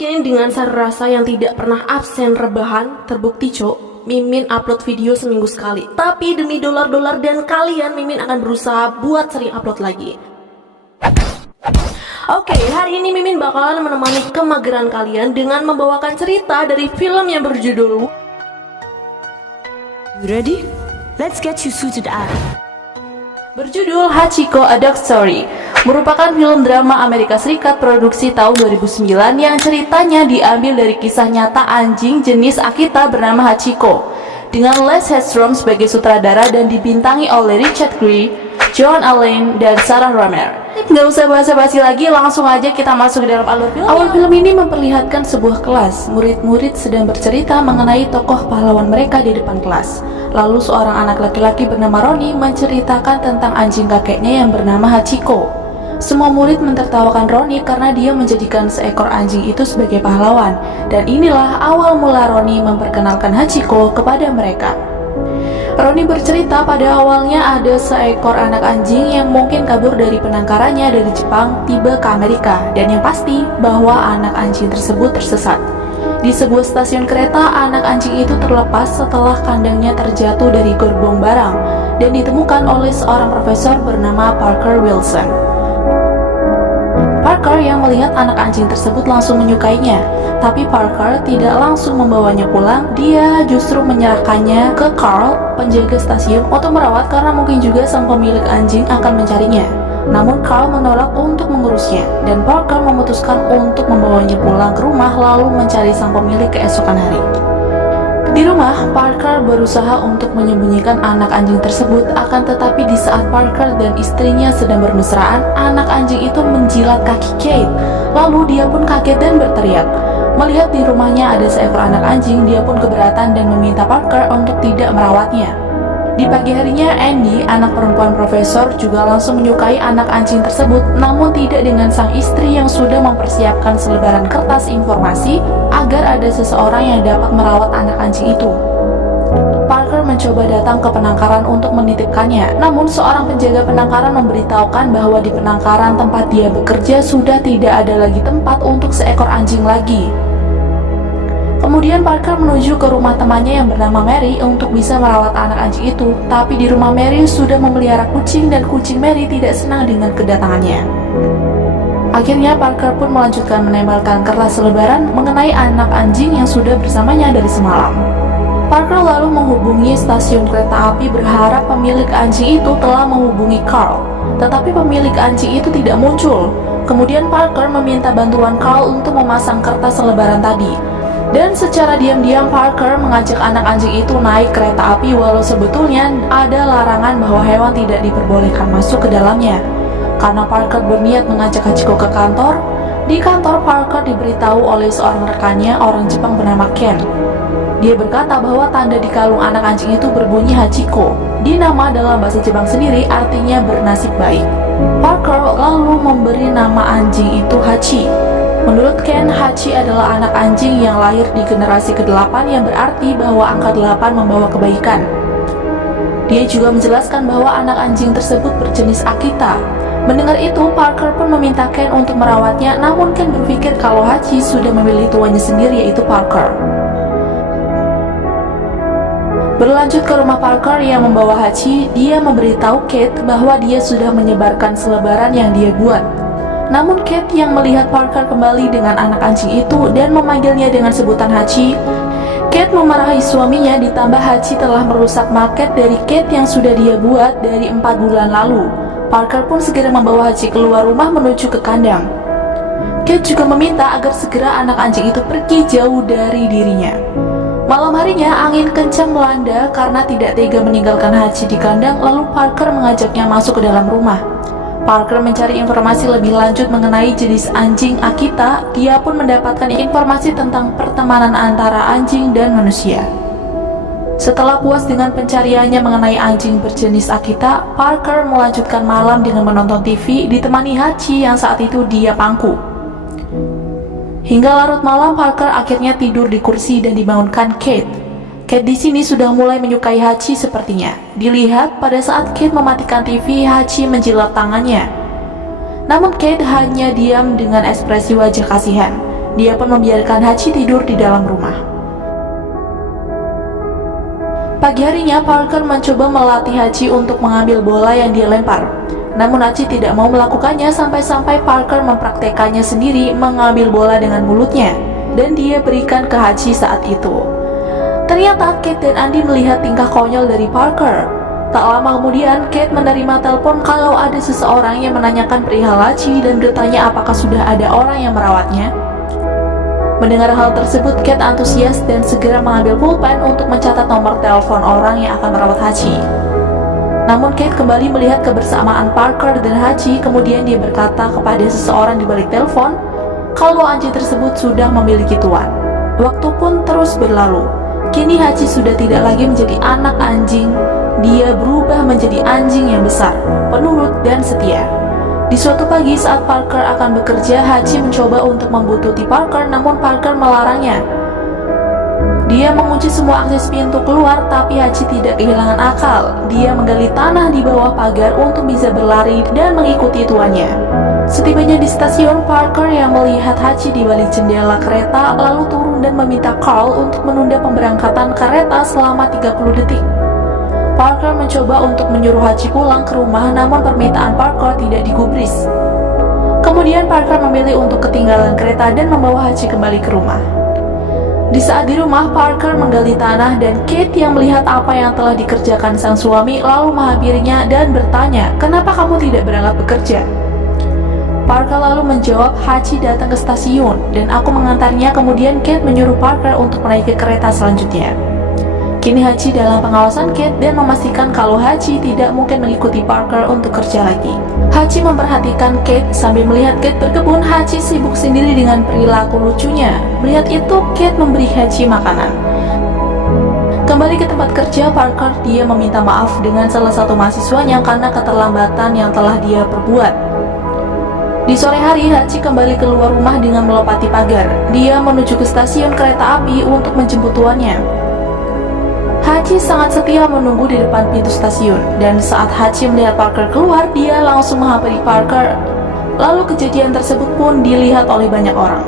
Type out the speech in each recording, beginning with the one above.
Mungkin dengan rasa yang tidak pernah absen rebahan, terbukti cok, Mimin upload video seminggu sekali. Tapi demi dolar-dolar dan kalian, Mimin akan berusaha buat sering upload lagi. Oke, hari ini Mimin bakalan menemani kemageran kalian dengan membawakan cerita dari film yang berjudul You ready? Let's get you suited up. Berjudul Hachiko A Dog Story, merupakan film drama Amerika Serikat produksi tahun 2009 yang ceritanya diambil dari kisah nyata anjing jenis Akita bernama Hachiko, dengan Les Hedstrom sebagai sutradara dan dibintangi oleh Richard Gere, Joan Allen, dan Sarah Romer. Nggak usah basa-basi lagi, langsung aja kita masuk ke dalam alur film. Awal film ini memperlihatkan sebuah kelas. Murid-murid sedang bercerita mengenai tokoh pahlawan mereka di depan kelas. Lalu seorang anak laki-laki bernama Roni menceritakan tentang anjing kakeknya yang bernama Hachiko. Semua murid mentertawakan Roni karena dia menjadikan seekor anjing itu sebagai pahlawan. Dan inilah awal mula Roni memperkenalkan Hachiko kepada mereka. Roni bercerita pada awalnya ada seekor anak anjing yang mungkin kabur dari penangkarannya dari Jepang tiba ke Amerika, dan yang pasti bahwa anak anjing tersebut tersesat. Di sebuah stasiun kereta, anak anjing itu terlepas setelah kandangnya terjatuh dari gerbong barang dan ditemukan oleh seorang profesor bernama Parker Wilson. Parker yang melihat anak anjing tersebut langsung menyukainya, tapi Parker tidak langsung membawanya pulang. Dia justru menyerahkannya ke Carl, penjaga stasiun, untuk merawat karena mungkin juga sang pemilik anjing akan mencarinya. Namun Carl menolak untuk mengurusnya, dan Parker memutuskan untuk membawanya pulang ke rumah lalu mencari sang pemilik keesokan hari. Di rumah, Parker berusaha untuk menyembunyikan anak anjing tersebut, akan tetapi di saat Parker dan istrinya sedang bermesraan, anak anjing itu menjilat kaki Kate. Lalu dia pun kaget dan berteriak. Melihat di rumahnya ada seekor anak anjing, dia pun keberatan dan meminta Parker untuk tidak merawatnya. Di pagi harinya, Andy, anak perempuan profesor, juga langsung menyukai anak anjing tersebut, namun tidak dengan sang istri yang sudah mempersiapkan selebaran kertas informasi agar ada seseorang yang dapat merawat anak anjing itu. Parker mencoba datang ke penangkaran untuk menitipkannya, namun seorang penjaga penangkaran memberitahukan bahwa di penangkaran tempat dia bekerja sudah tidak ada lagi tempat untuk seekor anjing lagi. Kemudian Parker menuju ke rumah temannya yang bernama Mary untuk bisa merawat anak anjing itu, tapi di rumah Mary sudah memelihara kucing dan kucing Mary tidak senang dengan kedatangannya. Akhirnya Parker pun melanjutkan menempelkan kertas selebaran mengenai anak anjing yang sudah bersamanya dari semalam. Parker lalu menghubungi stasiun kereta api berharap pemilik anjing itu telah menghubungi Carl, tetapi pemilik anjing itu tidak muncul. Kemudian Parker meminta bantuan Carl untuk memasang kertas selebaran tadi. Dan secara diam-diam Parker mengajak anak anjing itu naik kereta api walau sebetulnya ada larangan bahwa hewan tidak diperbolehkan masuk ke dalamnya. Karena Parker berniat mengajak Hachiko ke kantor, di kantor Parker diberitahu oleh seorang rekannya, orang Jepang bernama Ken. Dia berkata bahwa tanda di kalung anak anjing itu berbunyi Hachiko. Di nama dalam bahasa Jepang sendiri artinya bernasib baik. Parker lalu memberi nama anjing itu Hachi. Menurut Ken, Hachi adalah anak anjing yang lahir di generasi ke-8 yang berarti bahwa angka 8 membawa kebaikan. Dia juga menjelaskan bahwa anak anjing tersebut berjenis Akita. Mendengar itu, Parker pun meminta Ken untuk merawatnya, namun Ken berpikir kalau Hachi sudah memilih tuannya sendiri, yaitu Parker. Berlanjut ke rumah Parker yang membawa Hachi, dia memberitahu Kate bahwa dia sudah menyebarkan selebaran yang dia buat. Namun Kate yang melihat Parker kembali dengan anak anjing itu dan memanggilnya dengan sebutan Hachi, Kate memarahi suaminya, ditambah Hachi telah merusak market dari Kate yang sudah dia buat dari 4 bulan lalu. Parker pun segera membawa Hachi keluar rumah menuju ke kandang. Kate juga meminta agar segera anak anjing itu pergi jauh dari dirinya. Malam harinya angin kencang melanda karena tidak tega meninggalkan Hachi di kandang, lalu Parker mengajaknya masuk ke dalam rumah. Parker mencari informasi lebih lanjut mengenai jenis anjing Akita. Dia pun mendapatkan informasi tentang pertemanan antara anjing dan manusia. Setelah puas dengan pencariannya mengenai anjing berjenis Akita, Parker melanjutkan malam dengan menonton TV ditemani Hachi yang saat itu dia pangku. Hingga larut malam, Parker akhirnya tidur di kursi dan dibangunkan Kate. Kate di sini sudah mulai menyukai Hachi sepertinya. Dilihat pada saat Kate mematikan TV, Hachi menjilat tangannya. Namun Kate hanya diam dengan ekspresi wajah kasihan. Dia pun membiarkan Hachi tidur di dalam rumah. Pagi harinya, Parker mencoba melatih Hachi untuk mengambil bola yang dia lempar. Namun Hachi tidak mau melakukannya sampai-sampai Parker mempraktekannya sendiri mengambil bola dengan mulutnya, dan dia berikan ke Hachi saat itu. Ternyata Kate dan Andy melihat tingkah konyol dari Parker. Tak lama kemudian, Kate menerima telepon kalau ada seseorang yang menanyakan perihal Hachi dan bertanya apakah sudah ada orang yang merawatnya. Mendengar hal tersebut, Kate antusias dan segera mengambil pulpen untuk mencatat nomor telepon orang yang akan merawat Hachi. Namun Kate kembali melihat kebersamaan Parker dan Hachi, kemudian dia berkata kepada seseorang di balik telepon kalau anjing tersebut sudah memiliki tuan. Waktu pun terus berlalu. Kini Hachi sudah tidak lagi menjadi anak anjing, dia berubah menjadi anjing yang besar, penurut dan setia. Di suatu pagi saat Parker akan bekerja, Hachi mencoba untuk membuntuti Parker, namun Parker melarangnya. Dia mengunci semua akses pintu keluar, tapi Hachi tidak kehilangan akal. Dia menggali tanah di bawah pagar untuk bisa berlari dan mengikuti tuannya. Setibanya di stasiun, Parker yang melihat Hachi di balik jendela kereta lalu turun dan meminta Carl untuk menunda pemberangkatan kereta selama 30 detik. Parker mencoba untuk menyuruh Hachi pulang ke rumah, namun permintaan Parker tidak digubris. Kemudian Parker memilih untuk ketinggalan kereta dan membawa Hachi kembali ke rumah. Di saat di rumah, Parker menggali tanah dan Kate yang melihat apa yang telah dikerjakan sang suami lalu menghampirinya dan bertanya, "Kenapa kamu tidak berangkat bekerja?" Parker lalu menjawab, "Hachi datang ke stasiun dan aku mengantarnya." Kemudian Kate menyuruh Parker untuk menaiki kereta selanjutnya. Kini Hachi dalam pengawasan Kate dan memastikan kalau Hachi tidak mungkin mengikuti Parker untuk kerja lagi. Hachi memperhatikan Kate sambil melihat Kate berkebun. Hachi sibuk sendiri dengan perilaku lucunya. Melihat itu, Kate memberi Hachi makanan. Kembali ke tempat kerja, Parker dia meminta maaf dengan salah satu mahasiswanya karena keterlambatan yang telah dia perbuat. Di sore hari, Hachi kembali keluar rumah dengan melopati pagar. Dia menuju ke stasiun kereta api untuk menjemput tuannya. Hachi sangat setia menunggu di depan pintu stasiun, dan saat Hachi melihat Parker keluar, dia langsung menghampiri Parker. Lalu kejadian tersebut pun dilihat oleh banyak orang.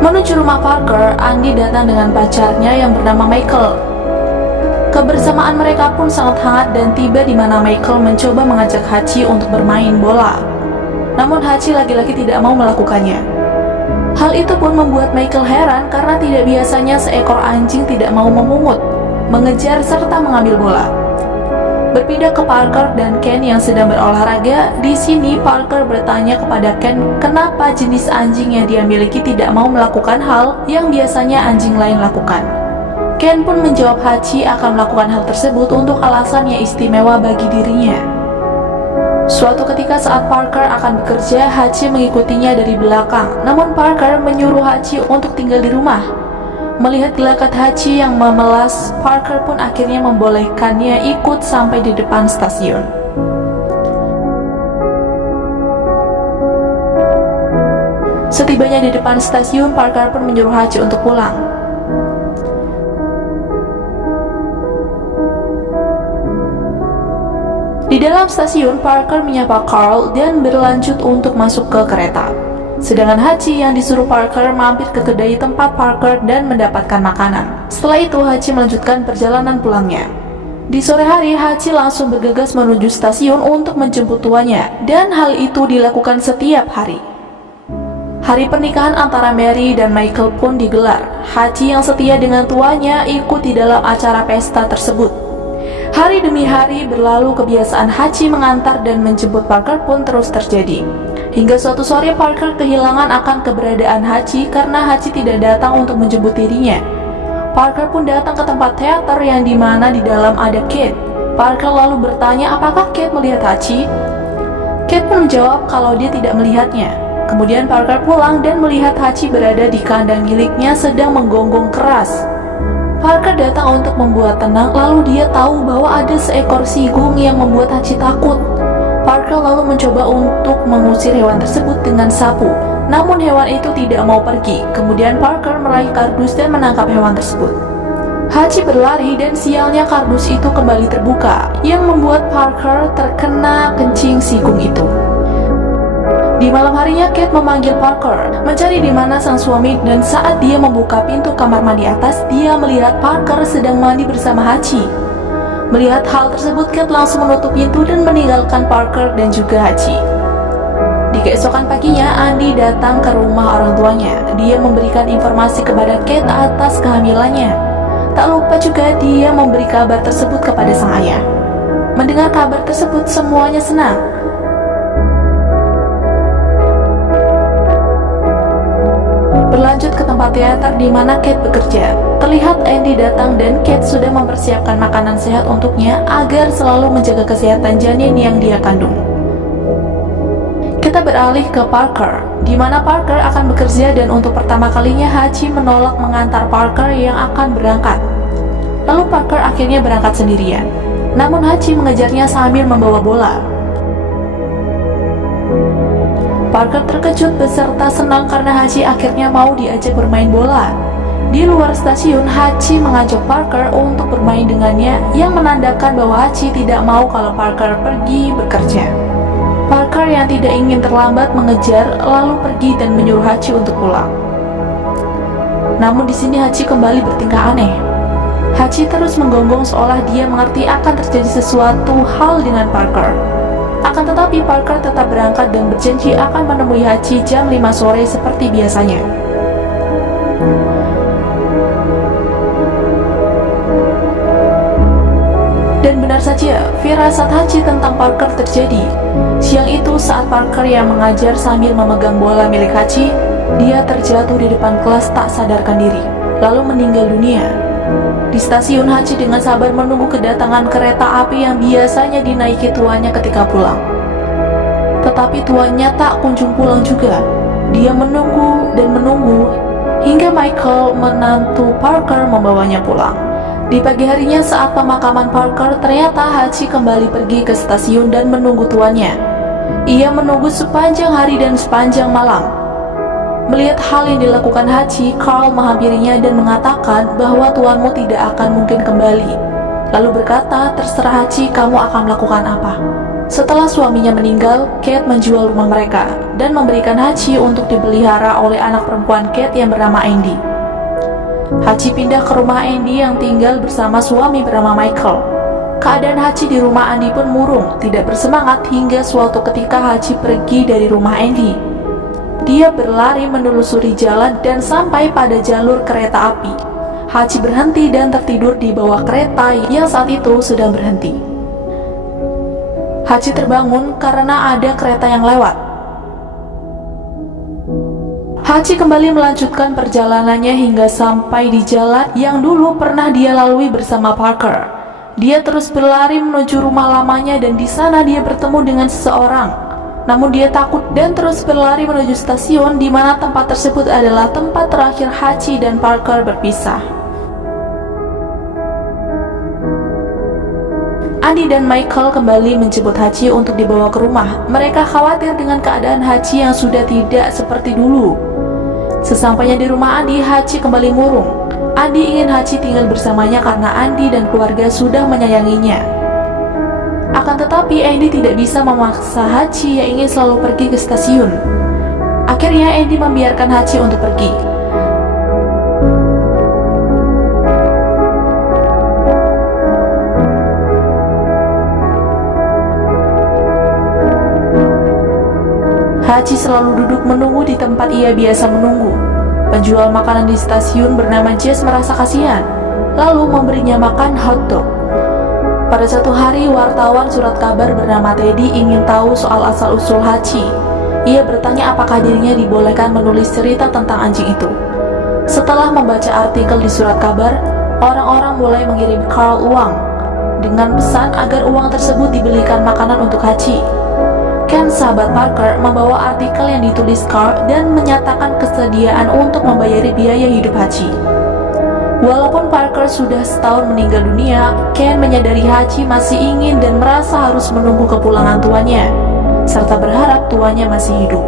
Menuju rumah Parker, Andy datang dengan pacarnya yang bernama Michael. Kebersamaan mereka pun sangat hangat dan tiba di mana Michael mencoba mengajak Hachi untuk bermain bola. Namun Hachi lagi-lagi tidak mau melakukannya. Hal itu pun membuat Michael heran karena tidak biasanya seekor anjing tidak mau memungut, mengejar serta mengambil bola. Berpindah ke Parker dan Ken yang sedang berolahraga, di sini Parker bertanya kepada Ken kenapa jenis anjing yang dia miliki tidak mau melakukan hal yang biasanya anjing lain lakukan. Ken pun menjawab Hachi akan melakukan hal tersebut untuk alasan yang istimewa bagi dirinya. Suatu ketika saat Parker akan bekerja, Hachi mengikutinya dari belakang. Namun Parker menyuruh Hachi untuk tinggal di rumah. Melihat gelagat Hachi yang memelas, Parker pun akhirnya membolehkannya ikut sampai di depan stasiun. Setibanya di depan stasiun, Parker pun menyuruh Hachi untuk pulang. Di dalam stasiun, Parker menyapa Carl dan berlanjut untuk masuk ke kereta. Sedangkan Hachi yang disuruh Parker mampir ke kedai tempat Parker dan mendapatkan makanan. Setelah itu, Hachi melanjutkan perjalanan pulangnya. Di sore hari, Hachi langsung bergegas menuju stasiun untuk menjemput tuannya, dan hal itu dilakukan setiap hari. Hari pernikahan antara Mary dan Michael pun digelar. Hachi yang setia dengan tuannya ikut di dalam acara pesta tersebut. Hari demi hari berlalu, kebiasaan Hachi mengantar dan menjemput Parker pun terus terjadi. Hingga suatu sore Parker kehilangan akan keberadaan Hachi karena Hachi tidak datang untuk menjemput dirinya. Parker pun datang ke tempat teater yang dimana di dalam ada Kate. Parker lalu bertanya apakah Kate melihat Hachi. Kate pun menjawab kalau dia tidak melihatnya. Kemudian Parker pulang dan melihat Hachi berada di kandang miliknya sedang menggonggong keras. Parker datang untuk membuat tenang, lalu dia tahu bahwa ada seekor sigung yang membuat Hachi takut. Parker lalu mencoba untuk mengusir hewan tersebut dengan sapu, namun hewan itu tidak mau pergi. Kemudian Parker meraih kardus dan menangkap hewan tersebut. Hachi berlari dan sialnya kardus itu kembali terbuka, yang membuat Parker terkena kencing sigung itu. Di Di malam harinya, Kate memanggil Parker, mencari di mana sang suami, dan saat dia membuka pintu kamar mandi atas, dia melihat Parker sedang mandi bersama Hachi. Melihat hal tersebut, Kate langsung menutup pintu dan meninggalkan Parker dan juga Hachi. Di keesokan paginya, Andy datang ke rumah orang tuanya. Dia memberikan informasi kepada Kate atas kehamilannya. Tak lupa juga dia memberi kabar tersebut kepada sang ayah. Mendengar kabar tersebut, semuanya senang. Berlanjut ke tempat teater di mana Kate bekerja. Terlihat Andy datang dan Kate sudah mempersiapkan makanan sehat untuknya agar selalu menjaga kesehatan janin yang dia kandung. Kita beralih ke Parker, di mana Parker akan bekerja dan untuk pertama kalinya Hachi menolak mengantar Parker yang akan berangkat. Lalu Parker akhirnya berangkat sendirian. Namun Hachi mengejarnya sambil membawa bola. Parker terkejut beserta senang karena Hachi akhirnya mau diajak bermain bola. Di luar stasiun, Hachi mengajak Parker untuk bermain dengannya yang menandakan bahwa Hachi tidak mau kalau Parker pergi bekerja. Parker yang tidak ingin terlambat mengejar lalu pergi dan menyuruh Hachi untuk pulang. Namun di sini Hachi kembali bertingkah aneh. Hachi terus menggonggong seolah dia mengerti akan terjadi sesuatu hal dengan Parker. Akan tetapi Parker tetap berangkat dan berjanji akan menemui Hachi jam 5 sore seperti biasanya. Dan benar saja, firasat Hachi tentang Parker terjadi. Siang itu saat Parker yang mengajar sambil memegang bola milik Hachi, dia terjatuh di depan kelas tak sadarkan diri, lalu meninggal dunia. Di stasiun, Hachi dengan sabar menunggu kedatangan kereta api yang biasanya dinaiki tuannya ketika pulang. Tetapi tuannya tak kunjung pulang juga. Dia menunggu dan menunggu hingga Michael, menantu Parker, membawanya pulang. Di pagi harinya saat pemakaman Parker, ternyata Hachi kembali pergi ke stasiun dan menunggu tuannya. Ia menunggu sepanjang hari dan sepanjang malam. Melihat hal yang dilakukan Hachi, Carl menghampirinya dan mengatakan bahwa tuanmu tidak akan mungkin kembali. Lalu berkata, terserah Hachi, kamu akan melakukan apa. Setelah suaminya meninggal, Kate menjual rumah mereka dan memberikan Hachi untuk dipelihara oleh anak perempuan Kate yang bernama Andy. Hachi pindah ke rumah Andy yang tinggal bersama suami bernama Michael. Keadaan Hachi di rumah Andy pun murung, tidak bersemangat hingga suatu ketika Hachi pergi dari rumah Andy. Dia berlari menelusuri jalan dan sampai pada jalur kereta api. Hachi berhenti dan tertidur di bawah kereta yang saat itu sedang berhenti. Hachi terbangun karena ada kereta yang lewat. Hachi kembali melanjutkan perjalanannya hingga sampai di jalan yang dulu pernah dia lalui bersama Parker. Dia terus berlari menuju rumah lamanya dan di sana dia bertemu dengan seseorang. Namun dia takut dan terus berlari menuju stasiun di mana tempat tersebut adalah tempat terakhir Hachi dan Parker berpisah. Andy dan Michael kembali menjemput Hachi untuk dibawa ke rumah. Mereka khawatir dengan keadaan Hachi yang sudah tidak seperti dulu. Sesampainya di rumah Andy, Hachi kembali murung. Andy ingin Hachi tinggal bersamanya karena Andy dan keluarga sudah menyayanginya. Akan tetapi Andy tidak bisa memaksa Hachi yang ingin selalu pergi ke stasiun. Akhirnya Andy membiarkan Hachi untuk pergi. Hachi selalu duduk menunggu di tempat ia biasa menunggu. Penjual makanan di stasiun bernama Jess merasa kasihan, lalu memberinya makan hotdog. Pada suatu hari, wartawan surat kabar bernama Teddy ingin tahu soal asal-usul Hachi. Ia bertanya apakah dirinya dibolehkan menulis cerita tentang anjing itu. Setelah membaca artikel di surat kabar, orang-orang mulai mengirim Carl uang dengan pesan agar uang tersebut dibelikan makanan untuk Hachi. Ken, sahabat Parker, membawa artikel yang ditulis Carl dan menyatakan kesediaan untuk membayari biaya hidup Hachi. Walaupun Parker sudah setahun meninggal dunia, Ken menyadari Hachi masih ingin dan merasa harus menunggu kepulangan tuannya, serta berharap tuannya masih hidup.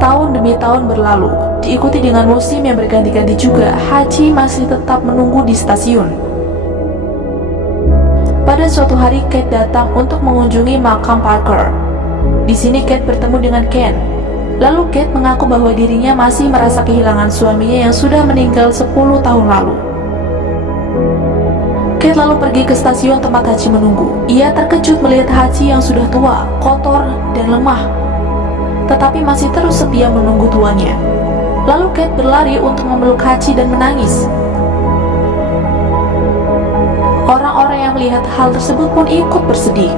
Tahun demi tahun berlalu, diikuti dengan musim yang berganti-ganti juga, Hachi masih tetap menunggu di stasiun. Pada suatu hari, Kate datang untuk mengunjungi makam Parker. Di sini Kate bertemu dengan Ken. Lalu Kate mengaku bahwa dirinya masih merasa kehilangan suaminya yang sudah meninggal 10 tahun lalu. Kate lalu pergi ke stasiun tempat Hachi menunggu. Ia terkejut melihat Hachi yang sudah tua, kotor, dan lemah, tetapi masih terus setia menunggu tuannya. Lalu Kate berlari untuk memeluk Hachi dan menangis. Orang-orang yang melihat hal tersebut pun ikut bersedih.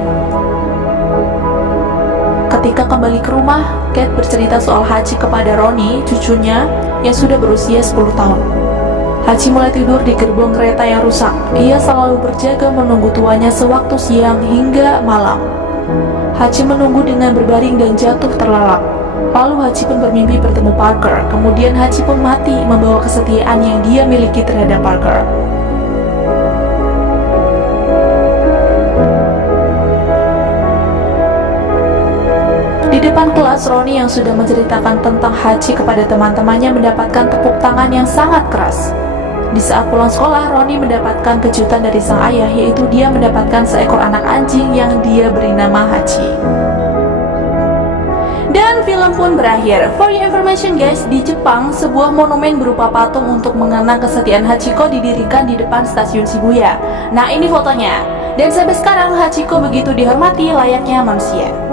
Ketika kembali ke rumah, Kate bercerita soal Hachi kepada Ronnie, cucunya yang sudah berusia 10 tahun. Hachi mulai tidur di gerbong kereta yang rusak. Ia selalu berjaga menunggu tuannya sewaktu siang hingga malam. Hachi menunggu dengan berbaring dan jatuh terlelap. Lalu Hachi pun bermimpi bertemu Parker. Kemudian Hachi pun mati membawa kesetiaan yang dia miliki terhadap Parker. Di depan kelas, Ronnie yang sudah menceritakan tentang Hachi kepada teman-temannya mendapatkan tepuk tangan yang sangat keras. Di saat pulang sekolah, Ronnie mendapatkan kejutan dari sang ayah, yaitu dia mendapatkan seekor anak anjing yang dia beri nama Hachi. Dan film pun berakhir. For your information guys, di Jepang, sebuah monumen berupa patung untuk mengenang kesetiaan Hachiko didirikan di depan stasiun Shibuya. Nah, ini fotonya. Dan sampai sekarang Hachiko begitu dihormati layaknya manusia.